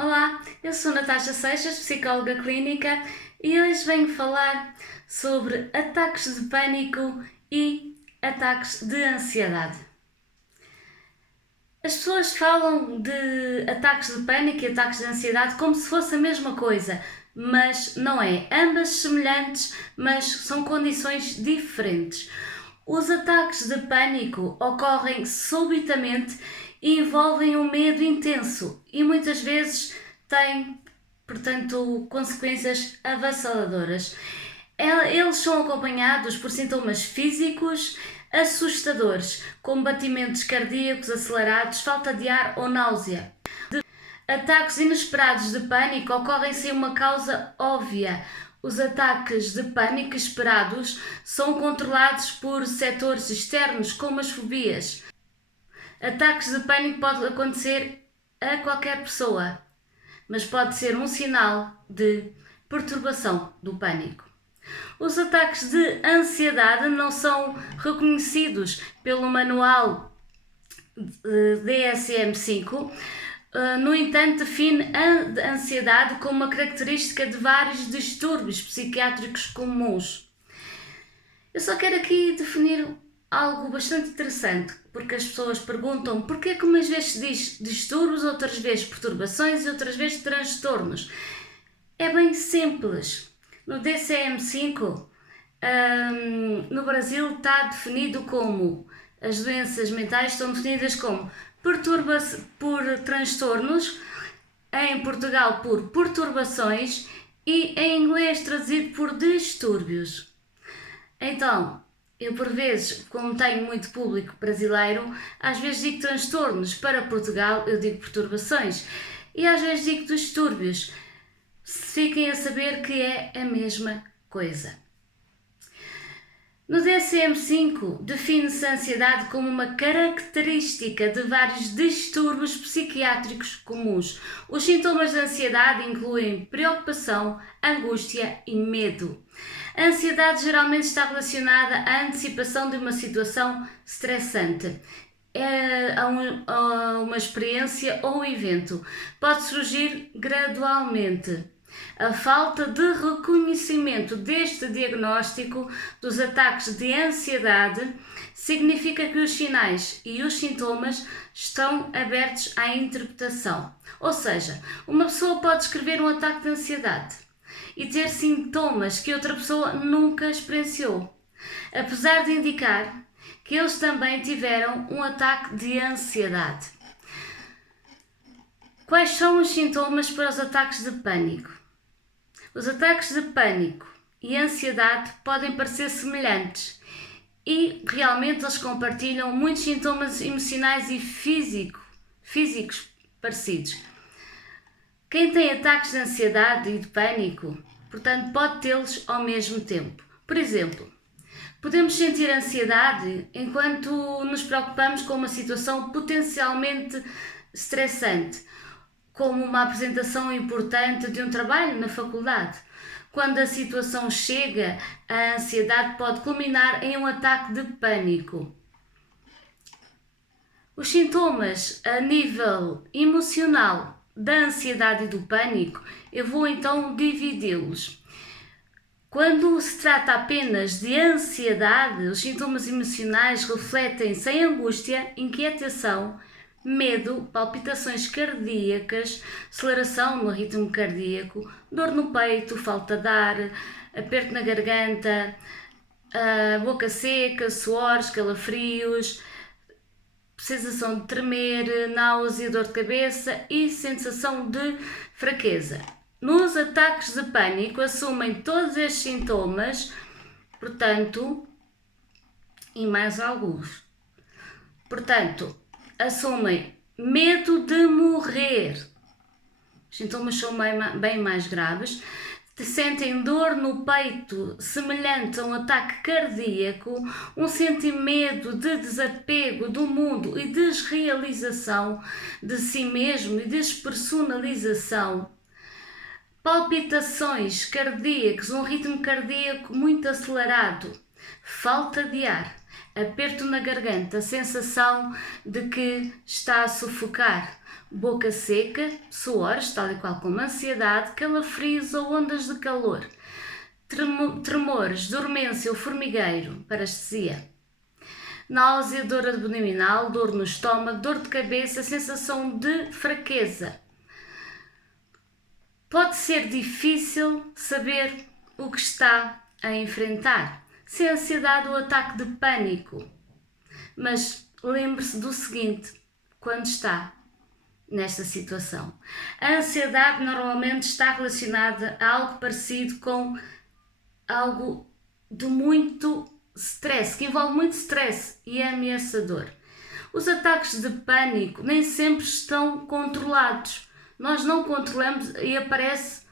Olá, eu sou Natasha Seixas, psicóloga clínica, e hoje venho falar sobre ataques de pânico e ataques de ansiedade. As pessoas falam de ataques de pânico e ataques de ansiedade como se fosse a mesma coisa, mas não é. Ambas semelhantes, mas são condições diferentes. Os ataques de pânico ocorrem subitamente e envolvem um medo intenso e muitas vezes têm, portanto, consequências avassaladoras. Eles são acompanhados por sintomas físicos assustadores, como batimentos cardíacos acelerados, falta de ar ou náusea. Ataques inesperados de pânico ocorrem sem uma causa óbvia. Os ataques de pânico esperados são controlados por setores externos, como as fobias. Ataques de pânico podem acontecer a qualquer pessoa, mas pode ser um sinal de perturbação do pânico. Os ataques de ansiedade não são reconhecidos pelo manual DSM-5. No entanto, define a ansiedade como uma característica de vários distúrbios psiquiátricos comuns. Eu só quero aqui definir algo bastante interessante, porque as pessoas perguntam porquê que umas vezes se diz distúrbios, outras vezes perturbações e outras vezes transtornos. É bem simples. No DSM-5, no Brasil está definido como, as doenças mentais estão definidas como por transtornos, em Portugal por perturbações e em inglês traduzido por distúrbios. Então, eu por vezes, como tenho muito público brasileiro, às vezes digo transtornos, para Portugal eu digo perturbações e às vezes digo distúrbios. Fiquem a saber que é a mesma coisa. No DSM-5 define-se a ansiedade como uma característica de vários distúrbios psiquiátricos comuns. Os sintomas de ansiedade incluem preocupação, angústia e medo. A ansiedade geralmente está relacionada à antecipação de uma situação estressante, a uma experiência ou evento. Pode surgir gradualmente. A falta de reconhecimento deste diagnóstico dos ataques de ansiedade significa que os sinais e os sintomas estão abertos à interpretação. Ou seja, uma pessoa pode descrever um ataque de ansiedade e ter sintomas que outra pessoa nunca experienciou, apesar de indicar que eles também tiveram um ataque de ansiedade. Quais são os sintomas para os ataques de pânico? Os ataques de pânico e ansiedade podem parecer semelhantes e realmente eles compartilham muitos sintomas emocionais e físicos parecidos. Quem tem ataques de ansiedade e de pânico, portanto, pode tê-los ao mesmo tempo. Por exemplo, podemos sentir ansiedade enquanto nos preocupamos com uma situação potencialmente estressante, como uma apresentação importante de um trabalho na faculdade. Quando a situação chega, a ansiedade pode culminar em um ataque de pânico. Os sintomas a nível emocional da ansiedade e do pânico, eu vou então dividi-los. Quando se trata apenas de ansiedade, os sintomas emocionais refletem-se em angústia, inquietação, medo, palpitações cardíacas, aceleração no ritmo cardíaco, dor no peito, falta de ar, aperto na garganta, boca seca, suores, calafrios, sensação de tremer, náusea, dor de cabeça e sensação de fraqueza. Nos ataques de pânico assumem todos estes sintomas, portanto, e mais alguns. Portanto, assumem medo de morrer. Os sintomas são bem mais graves. Sentem dor no peito semelhante a um ataque cardíaco, sentem medo de desapego do mundo e desrealização de si mesmo e despersonalização. Palpitações cardíacas, um ritmo cardíaco muito acelerado, falta de ar, aperto na garganta, sensação de que está a sufocar, boca seca, suores, tal e qual como ansiedade, calafrios ou ondas de calor, tremores, dormência ou formigueiro, parestesia, náusea, dor abdominal, dor no estômago, dor de cabeça, sensação de fraqueza. Pode ser difícil saber o que está a enfrentar, se é ansiedade ou ataque de pânico. Mas lembre-se do seguinte, quando está nesta situação. A ansiedade normalmente está relacionada a algo parecido com algo de muito stress, que envolve muito stress e é ameaçador. Os ataques de pânico nem sempre estão controlados. Nós não controlamos e aparece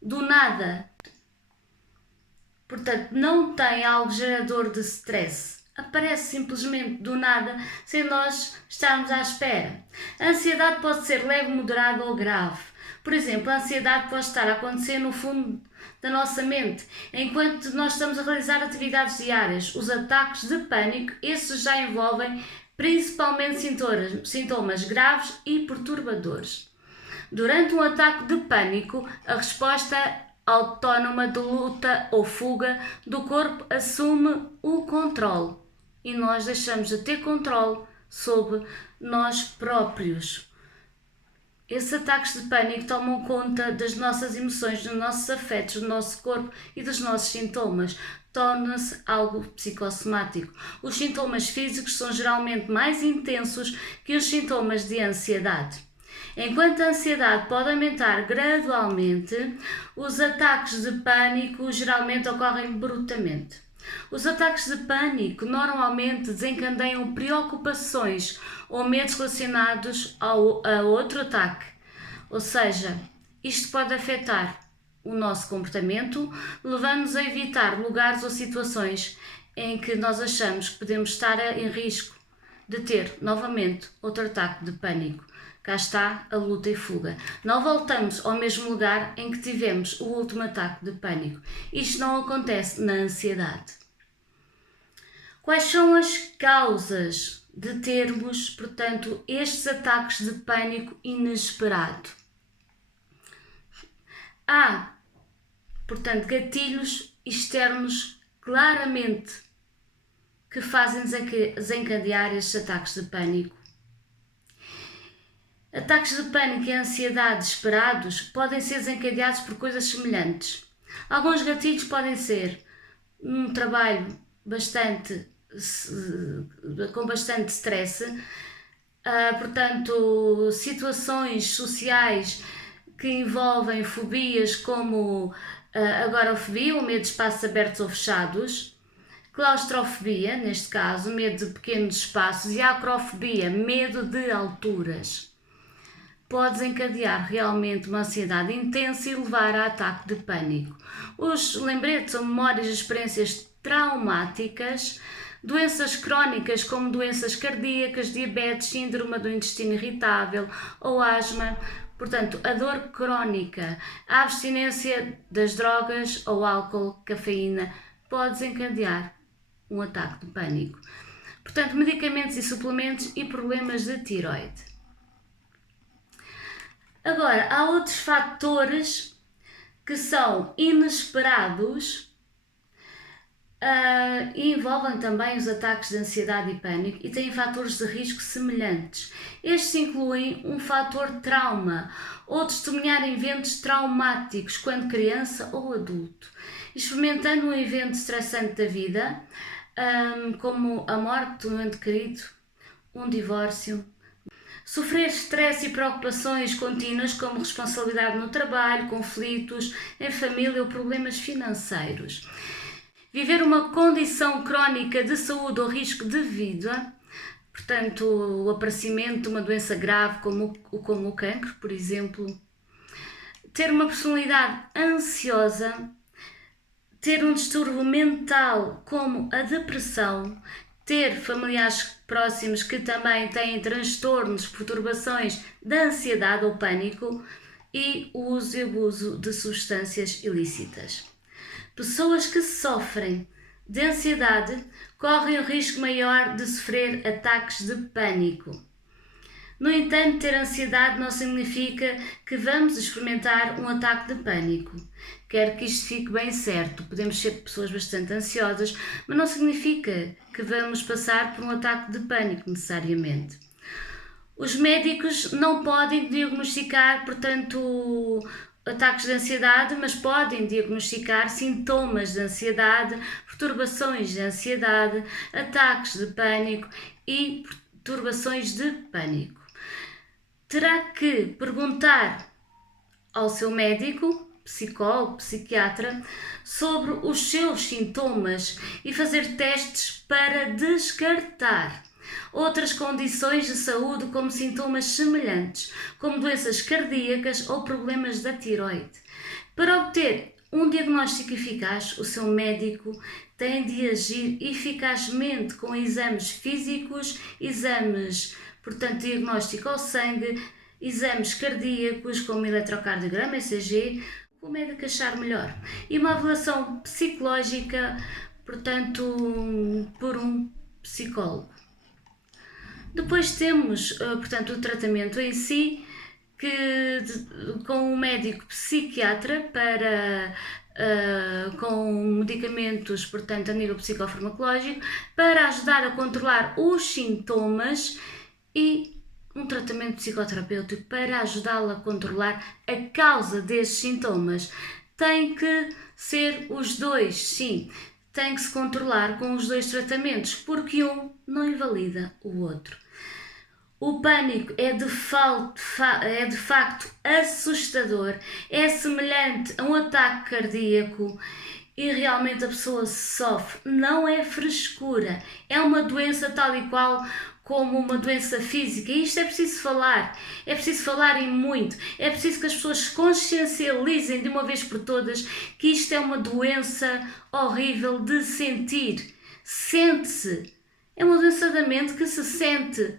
do nada. Portanto, não tem algo gerador de stress. Aparece simplesmente do nada, sem nós estarmos à espera. A ansiedade pode ser leve, moderada ou grave. Por exemplo, a ansiedade pode estar a acontecer no fundo da nossa mente, enquanto nós estamos a realizar atividades diárias. Os ataques de pânico, esses já envolvem principalmente sintomas graves e perturbadores. Durante um ataque de pânico, a resposta autónoma de luta ou fuga do corpo assume o controle e nós deixamos de ter controle sobre nós próprios. Esses ataques de pânico tomam conta das nossas emoções, dos nossos afetos, do nosso corpo e dos nossos sintomas. Torna-se algo psicossomático. Os sintomas físicos são geralmente mais intensos que os sintomas de ansiedade. Enquanto a ansiedade pode aumentar gradualmente, os ataques de pânico geralmente ocorrem bruscamente. Os ataques de pânico normalmente desencadeiam preocupações ou medos relacionados a outro ataque. Ou seja, isto pode afetar o nosso comportamento, levando-nos a evitar lugares ou situações em que nós achamos que podemos estar em risco de ter novamente outro ataque de pânico. Cá está a luta e fuga. Não voltamos ao mesmo lugar em que tivemos o último ataque de pânico. Isto não acontece na ansiedade. Quais são as causas de termos, portanto, estes ataques de pânico inesperado? Há, portanto, gatilhos externos claramente que fazem desencadear estes ataques de pânico. Ataques de pânico e ansiedade esperados podem ser desencadeados por coisas semelhantes. Alguns gatilhos podem ser um trabalho com bastante stress, portanto, situações sociais que envolvem fobias como agorafobia, o medo de espaços abertos ou fechados, claustrofobia, neste caso, medo de pequenos espaços, e acrofobia, medo de alturas. Pode desencadear realmente uma ansiedade intensa e levar a ataque de pânico. Os lembretes ou memórias de experiências traumáticas, doenças crónicas como doenças cardíacas, diabetes, síndrome do intestino irritável ou asma, portanto, a dor crónica, a abstinência das drogas ou álcool, cafeína, pode desencadear um ataque de pânico. Portanto, medicamentos e suplementos e problemas de tiroide. Agora, há outros fatores que são inesperados e envolvem também os ataques de ansiedade e pânico e têm fatores de risco semelhantes. Estes incluem um fator trauma ou testemunhar eventos traumáticos quando criança ou adulto, experimentando um evento estressante da vida, como a morte de um ente querido, um divórcio. Sofrer estresse e preocupações contínuas como responsabilidade no trabalho, conflitos em família ou problemas financeiros. Viver uma condição crónica de saúde ou risco de vida, portanto, o aparecimento de uma doença grave como o cancro, por exemplo. Ter uma personalidade ansiosa, ter um distúrbio mental como a depressão, ter familiares próximos que também têm transtornos, perturbações da ansiedade ou pânico e o uso e abuso de substâncias ilícitas. Pessoas que sofrem de ansiedade correm o risco maior de sofrer ataques de pânico. No entanto, ter ansiedade não significa que vamos experimentar um ataque de pânico. Quero que isto fique bem certo. Podemos ser pessoas bastante ansiosas, mas não significa que vamos passar por um ataque de pânico necessariamente. Os médicos não podem diagnosticar, portanto, ataques de ansiedade, mas podem diagnosticar sintomas de ansiedade, perturbações de ansiedade, ataques de pânico e perturbações de pânico. Terá que perguntar ao seu médico, psicólogo, psiquiatra, sobre os seus sintomas e fazer testes para descartar outras condições de saúde como sintomas semelhantes, como doenças cardíacas ou problemas da tiroide. Para obter um diagnóstico eficaz, o seu médico tem de agir eficazmente com exames físicos, exames, portanto, diagnóstico ao sangue, exames cardíacos como eletrocardiograma, ECG, o médico achar melhor, e uma avaliação psicológica, portanto, por um psicólogo. Depois temos, portanto, o tratamento em si, com um médico psiquiatra com medicamentos, portanto, a nível psicofarmacológico, para ajudar a controlar os sintomas e um tratamento psicoterapêutico para ajudá-la a controlar a causa desses sintomas. Tem que ser os dois, sim. Tem que se controlar com os dois tratamentos, porque um não invalida o outro. O pânico é de facto assustador, é semelhante a um ataque cardíaco e realmente a pessoa sofre. Não é frescura, é uma doença tal e qual como uma doença física, e isto é preciso falar e muito, é preciso que as pessoas consciencializem de uma vez por todas que isto é uma doença horrível de sentir. Sente-se, é uma doença da mente que se sente,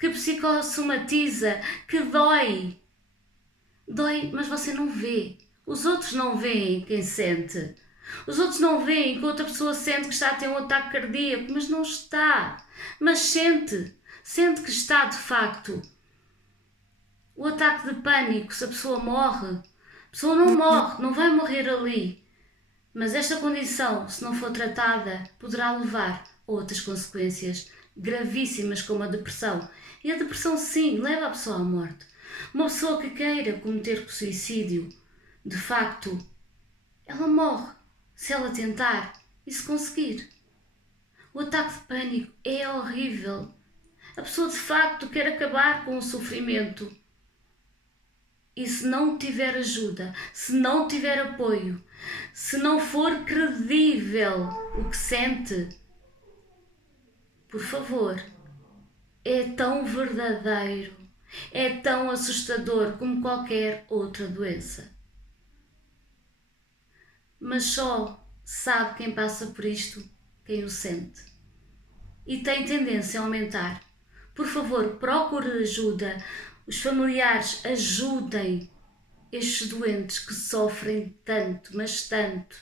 que psicossomatiza, que dói, mas você não vê, os outros não veem quem sente. Os outros não veem que outra pessoa sente que está a ter um ataque cardíaco, mas não está. Mas sente que está de facto. O ataque de pânico, se a pessoa morre, a pessoa não morre, não vai morrer ali. Mas esta condição, se não for tratada, poderá levar a outras consequências gravíssimas como a depressão. E a depressão, sim, leva a pessoa à morte. Uma pessoa que queira cometer suicídio, de facto, ela morre. Se ela tentar e se conseguir. O ataque de pânico é horrível. A pessoa de facto quer acabar com o sofrimento. E se não tiver ajuda, se não tiver apoio, se não for credível o que sente, por favor, é tão verdadeiro, é tão assustador como qualquer outra doença. Mas só sabe quem passa por isto, quem o sente. E tem tendência a aumentar. Por favor, procure ajuda. Os familiares ajudem estes doentes que sofrem tanto, mas tanto.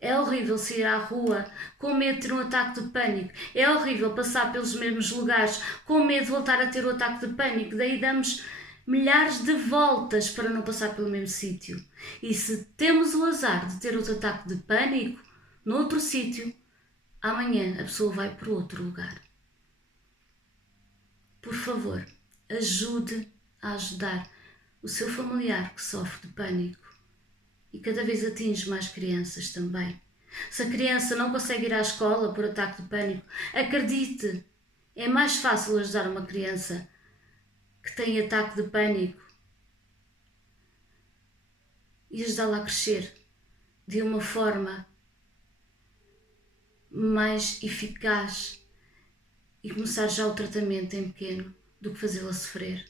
É horrível sair à rua com medo de ter um ataque de pânico. É horrível passar pelos mesmos lugares com medo de voltar a ter o ataque de pânico. Daí damos milhares de voltas para não passar pelo mesmo sítio. E se temos o azar de ter outro ataque de pânico noutro sítio, amanhã a pessoa vai para outro lugar. Por favor, ajude a ajudar o seu familiar que sofre de pânico. E cada vez atinge mais crianças também. Se a criança não consegue ir à escola por ataque de pânico, acredite, é mais fácil ajudar uma criança que tem ataque de pânico e ajudá-la a crescer de uma forma mais eficaz e começar já o tratamento em pequeno do que fazê-la sofrer.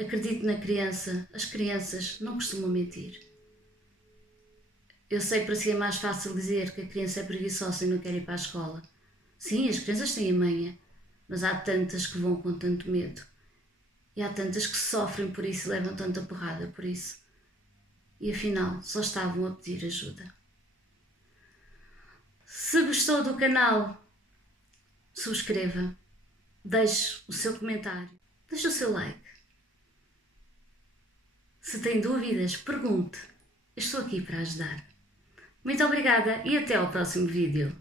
Acredite na criança, as crianças não costumam mentir. Eu sei que para si é mais fácil dizer que a criança é preguiçosa e não quer ir para a escola. Sim, as crianças têm a manha, mas há tantas que vão com tanto medo. E há tantas que sofrem por isso e levam tanta porrada por isso. E afinal, só estavam a pedir ajuda. Se gostou do canal, subscreva. deixe o seu comentário, deixe o seu like. Se tem dúvidas, pergunte. Eu estou aqui para ajudar. Muito obrigada e até ao próximo vídeo.